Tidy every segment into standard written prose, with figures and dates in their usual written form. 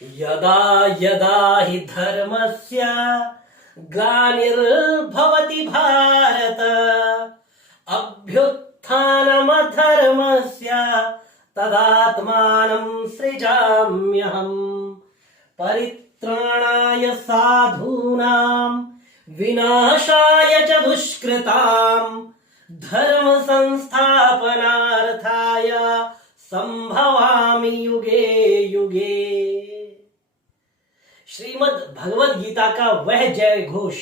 यदा यदा हि धर्मस्य ग्लानिर्भवति भारत अभ्युत्थानमधर्मस्य तदात्मानं सृजाम्यहम्। परित्राणाय साधूनां विनाशाय च दुष्कृतां धर्म संस्थापनार्थाय संभवामि युगे युगे। श्रीमद् भगवद गीता का वह जय घोष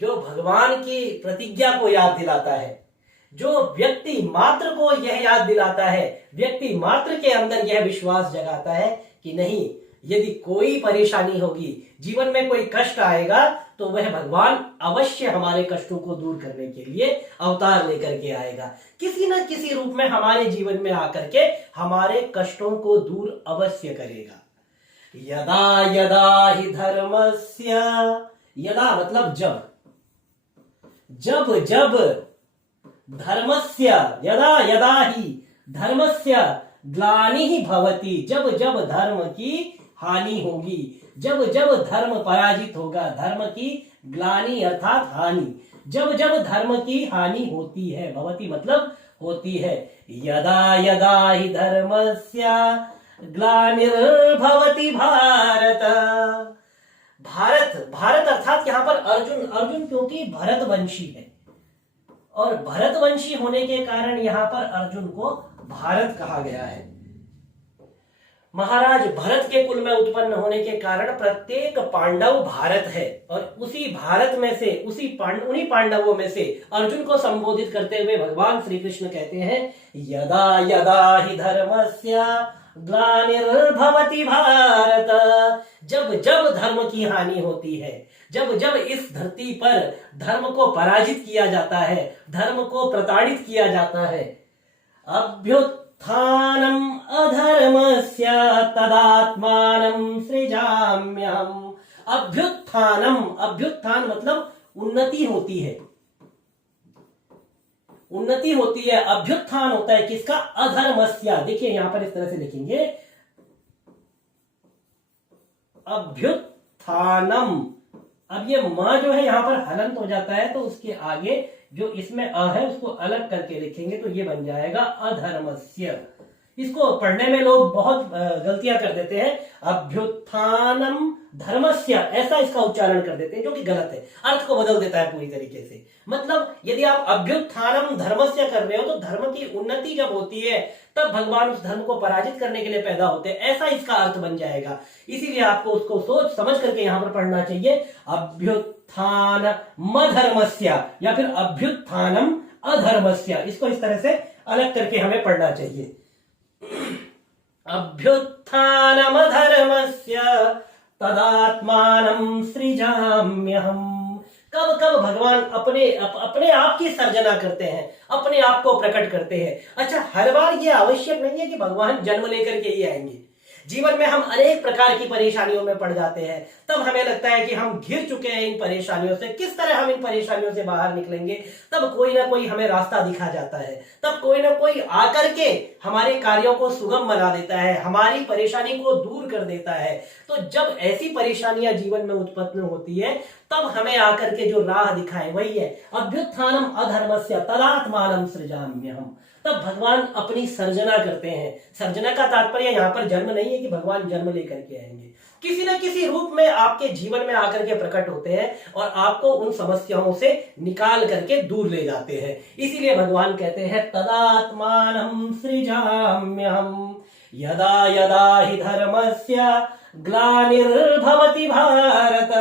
जो भगवान की प्रतिज्ञा को याद दिलाता है, जो व्यक्ति मात्र को यह याद दिलाता है, व्यक्ति मात्र के अंदर यह विश्वास जगाता है कि नहीं, यदि कोई परेशानी होगी, जीवन में कोई कष्ट आएगा, तो वह भगवान अवश्य हमारे कष्टों को दूर करने के लिए अवतार लेकर के आएगा। किसी न किसी रूप में हमारे जीवन में आकर के हमारे कष्टों को दूर अवश्य करेगा। यदा यदा हि धर्मस्य, यदा मतलब जब, जब जब धर्मस्य, यदा यदा ही धर्मस्य ग्लानिः भवति, जब जब धर्म की हानि होगी, जब जब धर्म पराजित होगा, धर्म की ग्लानि अर्थात हानि, जब जब धर्म की हानि होती है, भवति मतलब होती है। यदा यदा ही धर्मस्य ग्लानिर्भवति भारत, भारत भारत अर्थात यहां पर अर्जुन, अर्जुन क्योंकि भरतवंशी है और भरतवंशी होने के कारण यहां पर अर्जुन को भारत कहा गया है। महाराज भरत के कुल में उत्पन्न होने के कारण प्रत्येक पांडव भारत है और उसी भारत में से, उन्हीं पांडवों में से अर्जुन को संबोधित करते हुए भगवान श्री कृष्ण कहते हैं यदा यदा ही धर्मस्य ग्लानिर्भवति भारत, जब जब धर्म की हानि होती है, जब जब इस धरती पर धर्म को पराजित किया जाता है, धर्म को प्रताड़ित किया जाता है, अभ्युत्थानम अधर्मस्य तदात्मानं सृजाम्यहम्। अभ्युत्थानम, अभ्युत्थान मतलब उन्नति होती है, उन्नति होती है। अभ्युत्थान होता है किसका? अधर्मस्य। देखिए यहां पर इस तरह से लिखेंगे अभ्युत्थानम। अब ये मां जो है यहां पर हलंत हो जाता है, तो उसके आगे जो इसमें अ है उसको अलग करके लिखेंगे तो ये बन जाएगा अधर्मस्य। इसको पढ़ने में लोग बहुत गलतियां कर देते हैं, अभ्युत्थानम धर्मस्य ऐसा इसका उच्चारण कर देते हैं, जो कि गलत है, अर्थ को बदल देता है पूरी तरीके से। मतलब यदि आप अभ्युत्थानम धर्मस्य कर रहे हो तो धर्म की उन्नति जब होती है तब भगवान उस धर्म को पराजित करने के लिए पैदा होते हैं, ऐसा इसका अर्थ बन जाएगा। इसीलिए आपको उसको सोच समझ करके यहां पर पढ़ना चाहिए अभ्युत्थानम धर्मस्य या फिर अभ्युत्थानम अधर्मस्य। इसको इस तरह से अलग करके हमें पढ़ना चाहिए। अभ्युत्थानम धर्मस्य तदात्मानं सृजाम्यहम्। कब कब भगवान अपने आप की सर्जना करते हैं, अपने आप को प्रकट करते हैं। अच्छा, हर बार ये आवश्यक नहीं है कि भगवान जन्म लेकर के ही आएंगे। जीवन में हम अनेक प्रकार की परेशानियों में पड़ जाते हैं, तब हमें लगता है कि हम घिर चुके हैं इन परेशानियों से, किस तरह हम इन परेशानियों से बाहर निकलेंगे। तब कोई ना कोई हमें रास्ता दिखा जाता है, तब कोई ना कोई आकर के हमारे कार्यों को सुगम बना देता है, हमारी परेशानी को दूर कर देता है। तो जब ऐसी परेशानियां जीवन में उत्पन्न होती है तब हमें आकर के जो राह दिखाए वही है अभ्युत्थानम अधर्मस्य तदात्मानं सृजाम्यहम्। तब भगवान अपनी सर्जना करते हैं। सर्जना का तात्पर्य यहाँ पर जन्म नहीं है कि भगवान जन्म लेकर के आएंगे, किसी न किसी रूप में आपके जीवन में आकर के प्रकट होते हैं और आपको उन समस्याओं से निकाल करके दूर ले जाते हैं। इसीलिए भगवान कहते हैं तदात्मानं सृजाम्यहम्। यदा यदा हि धर्मस्य ग्लानिर्भवति भारत।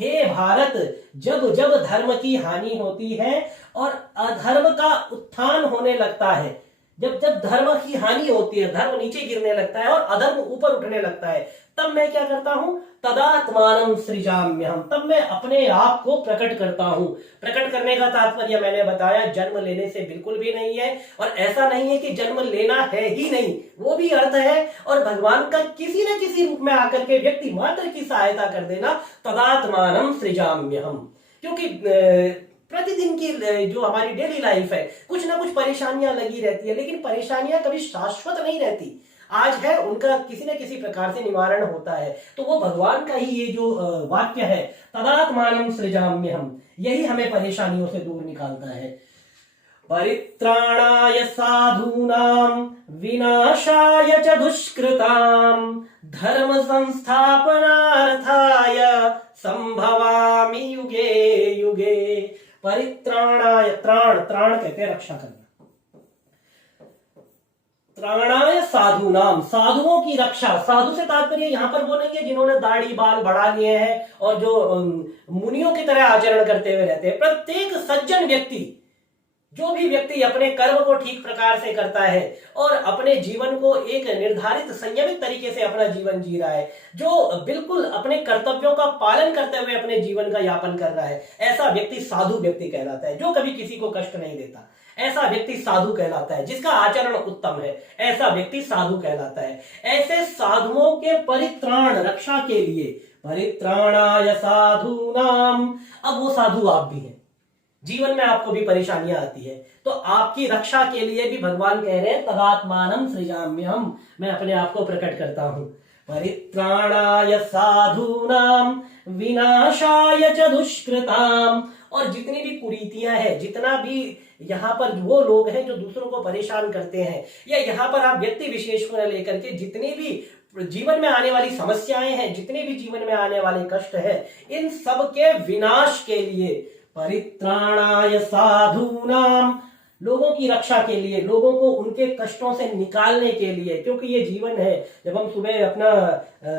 हे भारत, जब जब धर्म की हानि होती है और अधर्म का उत्थान होने लगता है, जब जब धर्म की हानि होती है, धर्म नीचे गिरने लगता है और अधर्म ऊपर उठने लगता है, तब मैं क्या करता हूं? तदात्मानं सृजाम्यहम्। तब मैं अपने आप को प्रकट करता हूं। प्रकट करने का तात्पर्य मैंने बताया जन्म लेने से बिल्कुल भी नहीं है, और ऐसा नहीं है कि जन्म लेना है ही नहीं, वो भी अर्थ है। और भगवान का किसी न किसी रूप में आकर के व्यक्ति मात्र की सहायता कर देना, तदात्मानं सृजाम्यहम्। क्योंकि प्रतिदिन की जो हमारी डेली लाइफ है, कुछ ना कुछ परेशानियां लगी रहती है, लेकिन परेशानियां कभी शाश्वत नहीं रहती। आज है, उनका किसी न किसी प्रकार से निवारण होता है। तो वो भगवान का ही ये जो वाक्य है, तदात्मानं सृजाम्यहम्, यही हमें परेशानियों से दूर निकालता है। परित्राणाय साधूनां विनाशाय च दुष्कृतां धर्म संस्थापनार्थाय संभवामि युगे युगे। परित्राणाय, त्राण, त्राण कहते हैं रक्षा करना। त्राणाय साधूनाम, साधुओं की रक्षा। साधु से तात्पर्य यहां पर वो नहीं है जिन्होंने दाढ़ी बाल बढ़ा लिए हैं और जो मुनियों की तरह आचरण करते हुए रहते हैं। प्रत्येक सज्जन व्यक्ति, जो भी व्यक्ति अपने कर्म को ठीक प्रकार से करता है और अपने जीवन को एक निर्धारित संयमित तरीके से अपना जीवन जी रहा है, जो बिल्कुल अपने कर्तव्यों का पालन करते हुए अपने जीवन का यापन कर रहा है, ऐसा व्यक्ति साधु व्यक्ति कहलाता है। जो कभी किसी को कष्ट नहीं देता, ऐसा व्यक्ति साधु कहलाता है। जिसका आचरण उत्तम है, ऐसा व्यक्ति साधु कहलाता है। ऐसे साधुओं के परित्राण, रक्षा के लिए, परित्राणाय साधूनाम। अब वो साधु आप भी हैं, जीवन में आपको भी परेशानियां आती है, तो आपकी रक्षा के लिए भी भगवान कह रहे हैं तदात्मानं सृजाम्यहम्, मैं अपने आप को प्रकट करता हूं। परित्राणाय साधूनां विनाशाय च दुष्कृतां। और जितनी भी कुरीतियां हैं, जितना भी यहाँ पर वो लोग हैं जो दूसरों को परेशान करते हैं, या यहाँ पर आप व्यक्ति विशेष को लेकर के जितनी भी जीवन में आने वाली समस्याएं हैं, जितने भी जीवन में आने वाले कष्ट है, इन सब के विनाश के लिए, परित्राणाय साधूनाम, लोगों की रक्षा के लिए, लोगों को उनके कष्टों से निकालने के लिए। क्योंकि ये जीवन है, जब हम सुबह अपना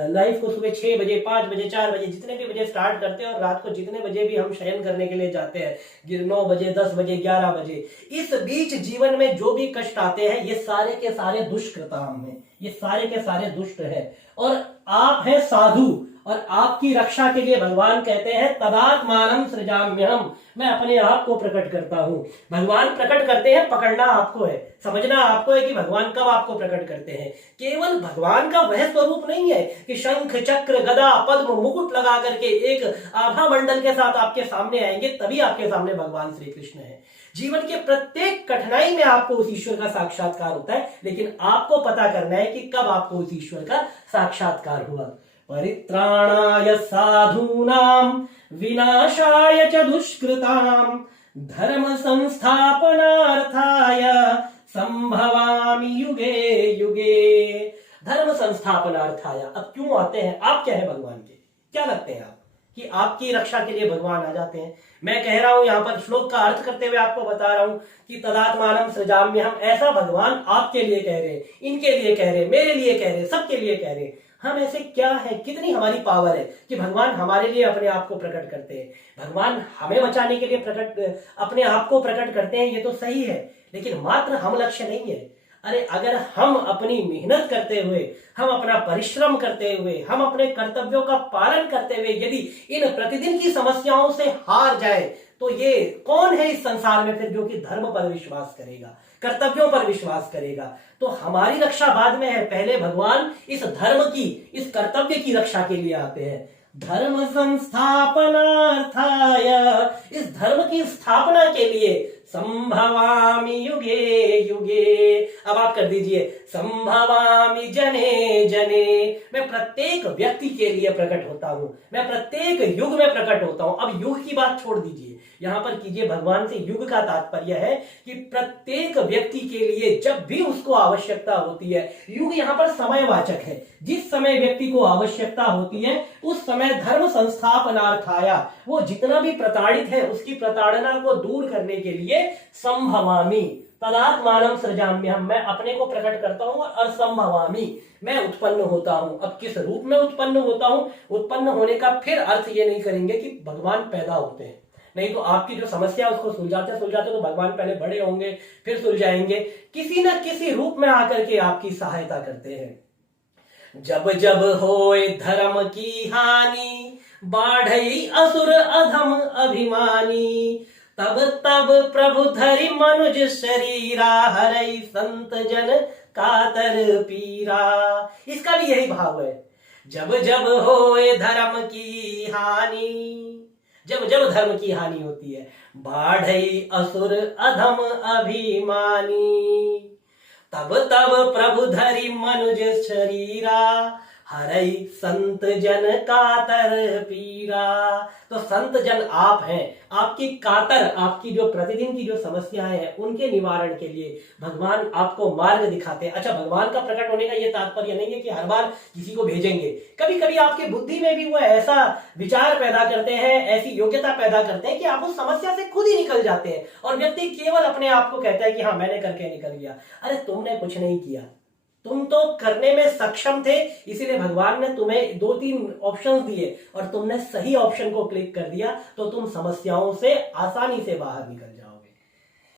लाइफ को सुबह 6 बजे, 5 बजे, 4 बजे, जितने भी बजे स्टार्ट करते हैं और रात को जितने बजे भी हम शयन करने के लिए जाते हैं, 9 बजे, 10 बजे, 11 बजे, इस बीच जीवन में जो भी कष्ट आते हैं, ये सारे के सारे दुष्कृताम हैं, ये सारे के सारे दुष्ट है। और आप हैं साधु, और आपकी रक्षा के लिए भगवान कहते हैं तदात्मानं सृजाम्यहम्, मैं अपने आप को प्रकट करता हूं। भगवान प्रकट करते हैं, पकड़ना आपको है, समझना आपको है कि भगवान कब आपको प्रकट करते हैं। केवल भगवान का वह स्वरूप नहीं है कि शंख, चक्र, गदा, पद्म, मुकुट लगा करके एक आभा मंडल के साथ आपके सामने आएंगे तभी आपके सामने भगवान श्री कृष्ण है। जीवन के प्रत्येक कठिनाई में आपको उस ईश्वर का साक्षात्कार होता है, लेकिन आपको पता करना है कि कब आपको उस ईश्वर का साक्षात्कार हुआ। परित्राणाय साधूनां विनाशाय च दुष्कृतां धर्म संस्थापनार्थाय संभवामि युगे युगे। धर्म संस्थापनार्थाय, अब क्यों आते हैं आप? क्या है भगवान के, क्या लगते हैं आप कि आपकी रक्षा के लिए भगवान आ जाते हैं? मैं कह रहा हूं, यहां पर श्लोक का अर्थ करते हुए आपको बता रहा हूं कि तदात्मानं सृजाम्यहम्, ऐसा भगवान आपके लिए कह रहे हैं, इनके लिए कह रहे हैं, मेरे लिए कह रहे हैं, सबके लिए कह रहे हैं। हम ऐसे क्या है, कितनी हमारी पावर है कि भगवान हमारे लिए अपने आप को प्रकट करते हैं। भगवान हमें बचाने के लिए अपने आप को प्रकट करते हैं, ये तो सही है, लेकिन मात्र हम लक्ष्य नहीं है। अरे अगर हम अपनी मेहनत करते हुए, हम अपना परिश्रम करते हुए, हम अपने कर्तव्यों का पालन करते हुए यदि इन प्रतिदिन की समस्याओं से हार जाए, तो ये कौन है इस संसार में फिर जो कि धर्म पर विश्वास करेगा, कर्तव्यों पर विश्वास करेगा? तो हमारी रक्षा बाद में है, पहले भगवान इस धर्म की, इस कर्तव्य की रक्षा के लिए आते हैं। धर्म संस्थापनार्थाय, इस धर्म की स्थापना के लिए, संभवामि युगे युगे। अब आप कर दीजिए, संभवामि जने जने, मैं प्रत्येक व्यक्ति के लिए प्रकट होता हूं, मैं प्रत्येक युग में प्रकट होता हूं। अब युग की बात छोड़ दीजिए, यहां पर कीजिए भगवान से युग का तात्पर्य है कि प्रत्येक व्यक्ति के लिए जब भी उसको आवश्यकता होती है, युग यहां पर समयवाचक है, जिस समय व्यक्ति को आवश्यकता होती है उस समय धर्म संस्थापनार्थाय, वो जितना भी प्रताड़ित है उसकी प्रताड़ना को दूर करने के लिए संभवामि तदात्मानं सृजाम्यहम्, मैं अपने को प्रकट करता हूं, और संभवामि, मैं उत्पन्न होता हूं। अब किस रूप में उत्पन्न होता हूं? उत्पन्न होने का फिर अर्थ ये नहीं करेंगे कि भगवान पैदा होते हैं, नहीं तो आपकी जो समस्या उसको सुलझाते सुलझाते तो भगवान पहले बड़े होंगे फिर सुलझाएंगे। किसी न किसी रूप में आकर के आपकी सहायता करते हैं। जब जब होए धर्म की हानि, बाढ़ई असुर अधम अभिमानी, तब तब प्रभु धरि मनुज शरीरा, हरई संत जन कातर पीरा। इसका भी यही भाव है, जब जब होए धर्म की हानि, जब जब धर्म की हानि होती है, बाढ़ई असुर अधम अभिमानी, तब तब प्रभु धरि मनुज शरीरा, हरई संत जन कातर पीरा। तो संत जन आप हैं, आपकी कातर, आपकी जो प्रतिदिन की जो समस्याएं हैं उनके निवारण के लिए भगवान आपको मार्ग दिखाते हैं। अच्छा, भगवान का प्रकट होने का ये तात्पर्य नहीं है कि हर बार किसी को भेजेंगे। कभी कभी आपकी बुद्धि में भी वो ऐसा विचार पैदा करते हैं, ऐसी योग्यता पैदा करते हैं कि आप उस समस्या से खुद ही निकल जाते हैं और व्यक्ति केवल अपने आप को कहता है कि हाँ मैंने करके निकल गया। अरे तुमने कुछ नहीं किया, तुम तो करने में सक्षम थे, इसीलिए भगवान ने तुम्हें 2-3 ऑप्शंस दिए और तुमने सही ऑप्शन को क्लिक कर दिया तो तुम समस्याओं से आसानी से बाहर निकल जाओ।